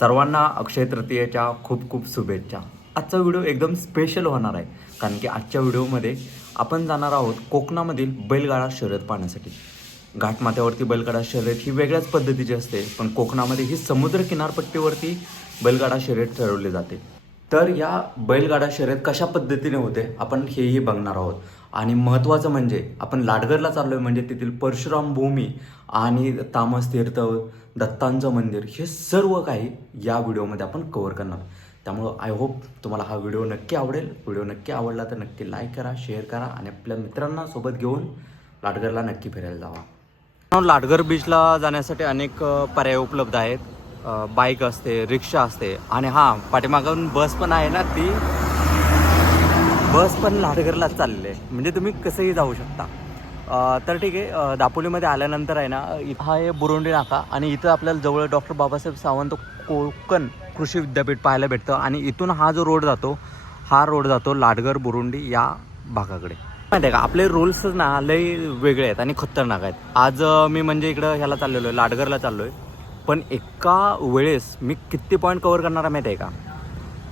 सर्वांना अक्षय तृतीयेच्या खूप खूप शुभेच्छा. आजचा व्हिडिओ एकदम स्पेशल होणार आहे, कारण की आजच्या व्हिडिओमध्ये आपण जाणार आहोत कोकणामधील बैलगाडा शर्यत पाहण्यासाठी. घाटमाथ्यावरती बैलगाडा शर्यत ही वेगळ्याच पद्धतीची असते, पण कोकणामध्ये ही समुद्र किनारपट्टीवरती बैलगाडा शर्यत ठरवली जाते. तर या बैलगाडा शर्यत कशा पद्धतीने होते आपण हेही बघणार आहोत. आणि महत्त्वाचं म्हणजे आपण लाडगरला चाललो आहे, म्हणजे तेथील परशुराम भूमी आणि तामस तीर्थ, दत्तांचं मंदिर, हे सर्व काही या व्हिडिओमध्ये आपण कव्हर करणार. त्यामुळं आय होप तुम्हाला हा व्हिडिओ नक्की आवडेल. व्हिडिओ नक्की आवडला तर नक्की लाईक करा, शेअर करा आणि आपल्या मित्रांना सोबत घेऊन लाडगरला नक्की फिरायला जावा. लाडगर बीचला जाण्यासाठी अनेक पर्याय उपलब्ध आहेत. बाईक असते, रिक्षा असते आणि हां, पाठीमागून बस पण आहे ना, ती बस पण लाडगरलाच चाललेली आहे, म्हणजे तुम्ही कसंही जाऊ शकता. तर ठीक आहे. दापोलीमध्ये आल्यानंतर आहे ना, हा आहे बुरुंडी नाका आणि इथं आपल्याला जवळ डॉक्टर बाबासाहेब सावंत कोकण कृषी विद्यापीठ पाहायला भेटतं. आणि इथून हा जो रोड जातो, हा रोड जातो लाडगर बुरुंडी या भागाकडे. माहिती आहे का, आपले रूल्सच ना लई वेगळे आहेत आणि खतरनाक आहेत. आज मी म्हणजे इकडं ह्याला चाललेलो आहे, लाडगरला चाललो आहे, पण एका वेळेस मी किती पॉईंट कव्हर करणार आहे माहिती आहे का,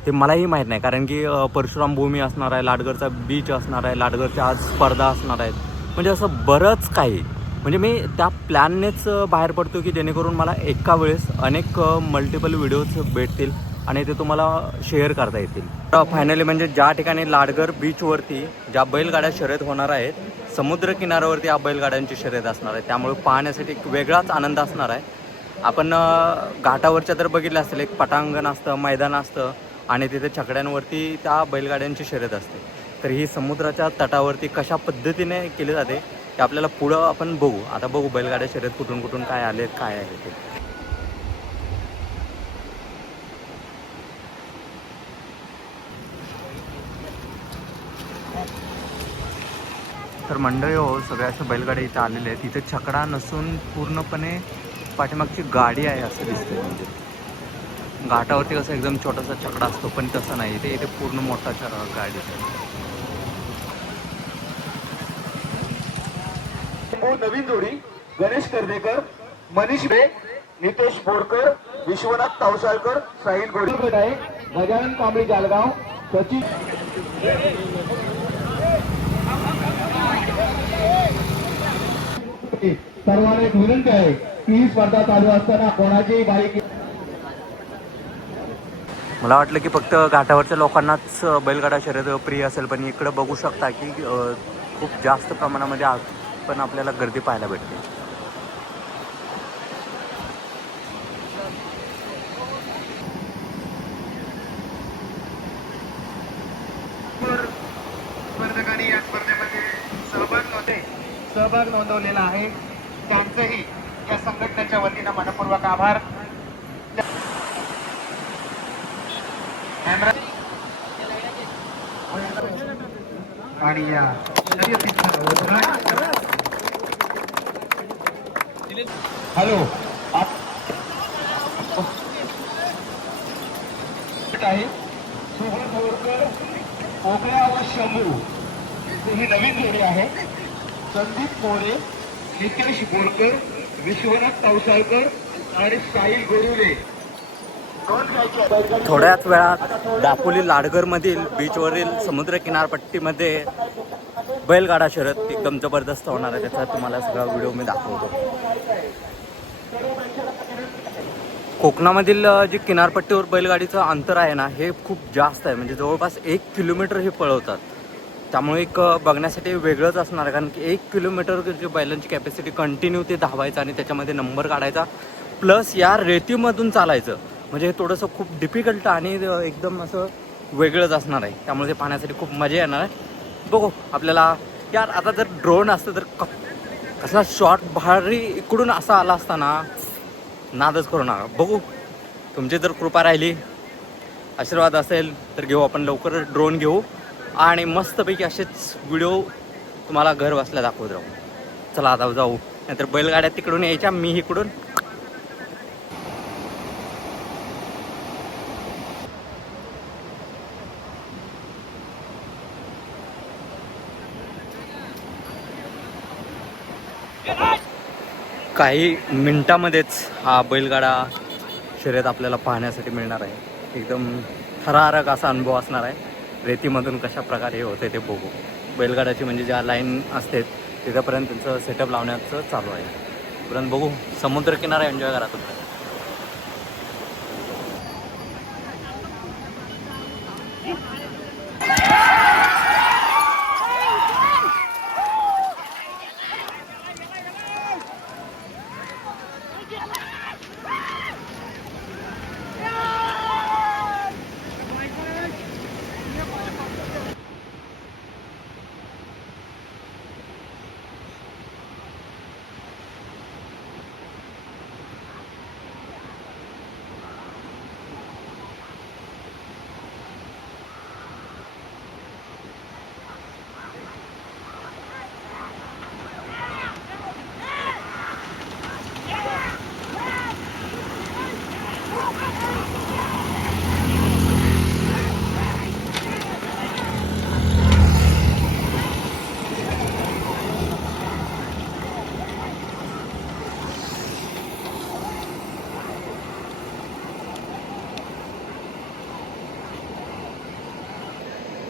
ते मलाही माहीत नाही. कारण की परशुराम भूमी असणार आहे, लाडगरचा बीच असणार आहे, लाडगरच्या आज स्पर्धा असणार आहेत, म्हणजे असं बरंच काही. म्हणजे मी त्या प्लॅननेच बाहेर पडतो की जेणेकरून मला एका वेळेस अनेक मल्टिपल व्हिडिओज भेटतील आणि ते तुम्हाला शेअर करता येतील. फायनली म्हणजे ज्या ठिकाणी लाडगर बीचवरती ज्या बैलगाड्या शर्यत होणार आहेत, समुद्र किनाऱ्यावरती या बैलगाड्यांची शर्यत असणार आहे, त्यामुळे पाहण्यासाठी एक वेगळाच आनंद असणार आहे. आपण घाटावरच्या तर बघितलं असेल, एक पटांगण असतं, मैदान असतं आणि तिथे छकड्यांवरती त्या बैलगाड्यांची शर्यत असते. तर ही समुद्राच्या तटावरती कशा पद्धतीने केली जाते ते आपल्याला पुढं आपण बघू. आता बघू बैलगाड्या शर्यत कुठून कुठून काय आले, काय आहे ते. तर मंडळी हो, सगळ्या अशा बैलगाड्या इथं आलेल्या आहेत. इथे छकडा नसून पूर्णपणे पाठीमागची गाडी आहे असं दिसतंय. म्हणजे घाटावरती कसं एकदम छोटासा छकडा असतो, पण तसं नाही, इथे पूर्ण मोठा गाडी आहे. नवीन जोडी गणेश कर्देकर, मनीष बे, नितेश बोरकर, विश्वनाथ तावसाळकर, साहिल गोडे आहे, गजानन कांबळे जालगाव, सचिन. सर्वांना एक विनंती आहे की ही स्पर्धा चालू असताना कोणाची बाईक. मला वाटलं की फक्त घाटावरच्या लोकांनाच बैलगाडा शर्यत प्रिय असेल, पण इकडं बघू शकता की खूप जास्त प्रमाणामध्ये पण आपल्याला गर्दी पाहायला भेटते. स्पर्धकांनी या स्पर्धेमध्ये सहभाग नोंदवलेला आहे, त्यांचंही या संघटनेच्या वतीनं मनपूर्वक आभार. आणि या हॅलो आहे सुभाष बोरकर, ओकळा व शंभू ही नवीन जोडी आहे. संदीप मोरे, नितेश बोरकर, विश्वनाथ तावसाळकर आणि साहिल गोरुले. थोड्याच वेळात दापोली लाडगरमधील बीचवरील समुद्र किनारपट्टीमध्ये बैलगाडा शर्यत एकदम जबरदस्त होणार आहे. त्याचा तुम्हाला सगळा व्हिडिओ मी दाखवतो. कोकणामधील जी किनारपट्टीवर बैलगाडीचं अंतर आहे ना, हे खूप जास्त आहे. म्हणजे जवळपास 1 किलोमीटर हे पळवतात. त्यामुळे एक बघण्यासाठी वेगळंच असणार आहे, कारण की 1 किलोमीटर जी बैलांची कॅपॅसिटी कंटिन्यू ते धावायचं आणि त्याच्यामध्ये नंबर काढायचा, प्लस या रेतीमधून चालायचं, म्हणजे हे थोडंसं खूप डिफिकल्ट आणि एकदम असं वेगळंच असणार आहे. त्यामुळे ते पाहण्यासाठी खूप मजा येणार आहे. बघू आपल्याला. यार आता जर ड्रोन असतं तर कसला शॉट भारी इकडून असा आला असता ना, नादच करू नका. बघू, तुमची जर कृपा राहिली, आशीर्वाद असेल तर घेऊ आपण लवकरच ड्रोन घेऊ आणि मस्तपैकी असेच व्हिडिओ तुम्हाला घर बसल्या दाखवत राहू. चला आता जाऊ, नाहीतर बैलगाड्या तिकडून यायच्या, मी इकडून. काही मिनिटामध्येच हा बैलगाडा शर्यत आपल्याला पाहण्यासाठी मिळणार आहे. एकदम थरारक असा अनुभव असणार आहे. रेतीमधून कशा प्रकारे होते ते बघू. बैलगाड्याची म्हणजे ज्या लाईन असते तिथंपर्यंत त्यांचं सेटअप लावण्याचं चालू आहे. पर्यंत बघू, समुद्रकिनारा एन्जॉय करा तुम्ही.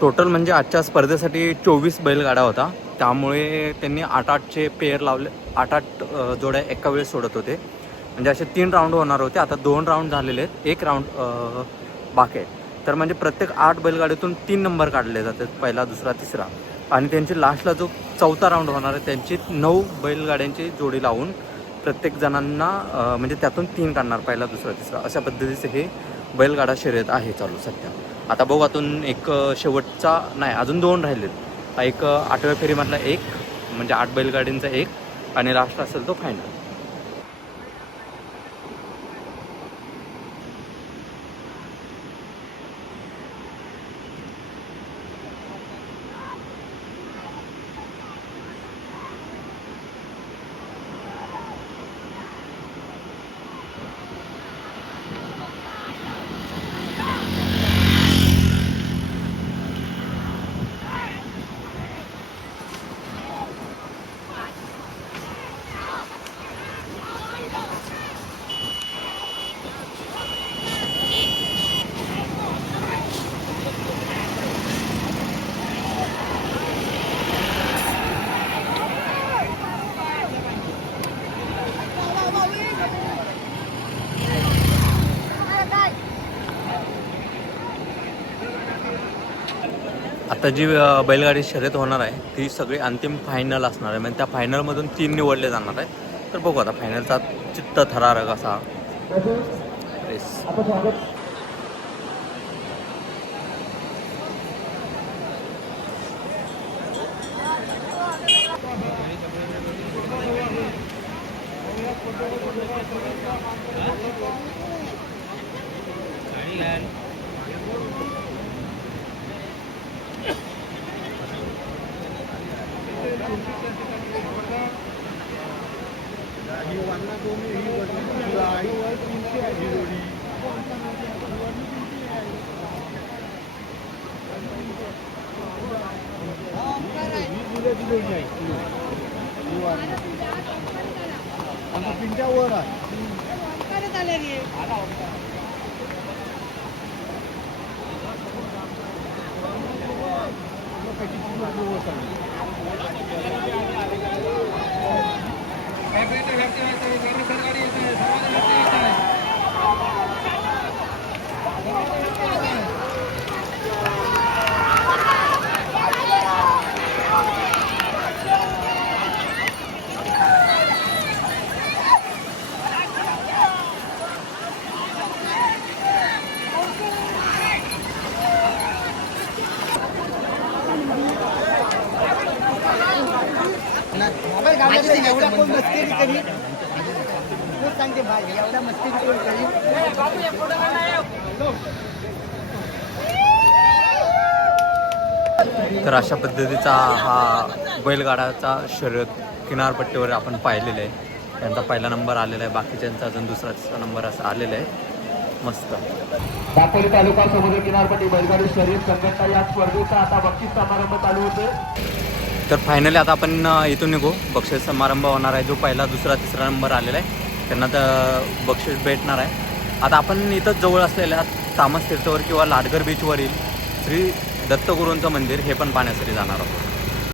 टोटल म्हणजे आजच्या स्पर्धेसाठी 24 बैलगाडा होता. त्यामुळे त्यांनी 8-8चे पेअर लावले. 8-8 जोड्या एका वेळेस सोडत होते. म्हणजे असे 3 राऊंड होणार होते. आता 2 राऊंड झालेले आहेत, 1 राऊंड बाकी आहे. तर म्हणजे प्रत्येक 8 बैलगाडीतून 3 नंबर काढले जातात, पहिला, दुसरा, तिसरा. आणि त्यांची लास्टला जो 4था राऊंड होणार आहे त्यांची 9 बैलगाड्यांची जोडी लावून प्रत्येक जणांना म्हणजे त्यातून 3 काढणार, पहिला, दुसरा, तिसरा. अशा पद्धतीचे हे बैलगाडा शर्यत आहे चालू सध्या. आता बघू, आतून एक शेवटचा नाही, अजून 2 राहिलेत. एक 8व्या फेरीमधला 1 म्हणजे 8 बैलगाडींचा 1 आणि लास्ट असेल तो फायनल. आता जी बैलगाडी शर्यत होणार आहे ती सगळी अंतिम फायनल असणार आहे. म्हणजे त्या फायनलमधून 3 निवडले जाणार आहे. तर बघू आता फायनलचा चित्त थरारक असा रेस. तर अशा पद्धतीचा हा बैलगाडाचा शर्यत किनारपट्टीवर आपण पाहिलेलं आहे. त्यांचा पहिला नंबर आलेला आहे, बाकीच्यांचा अजून दुसरा तिसरा नंबर असा आलेला आहे. मस्त. दापोली तालुका समुद्र किनारपट्टी बैलगाडी शर्यत संघटना या स्पर्धेचा आता बक्षीस समारंभ चालू होते. तर फायनली आता आपण इथून निघू. बक्षीस समारंभ होणार आहे. जो पहिला दुसरा तिसरा नंबर आलेला आहे त्यांना तर बक्षीस भेटणार आहे. आता आपण इथंच जवळ असलेल्या तामस तीर्थवर किंवा लाटगर बीचवरील श्री दत्तगुरूंचं मंदिर हे पण पाहण्यासाठी जाणार आहोत.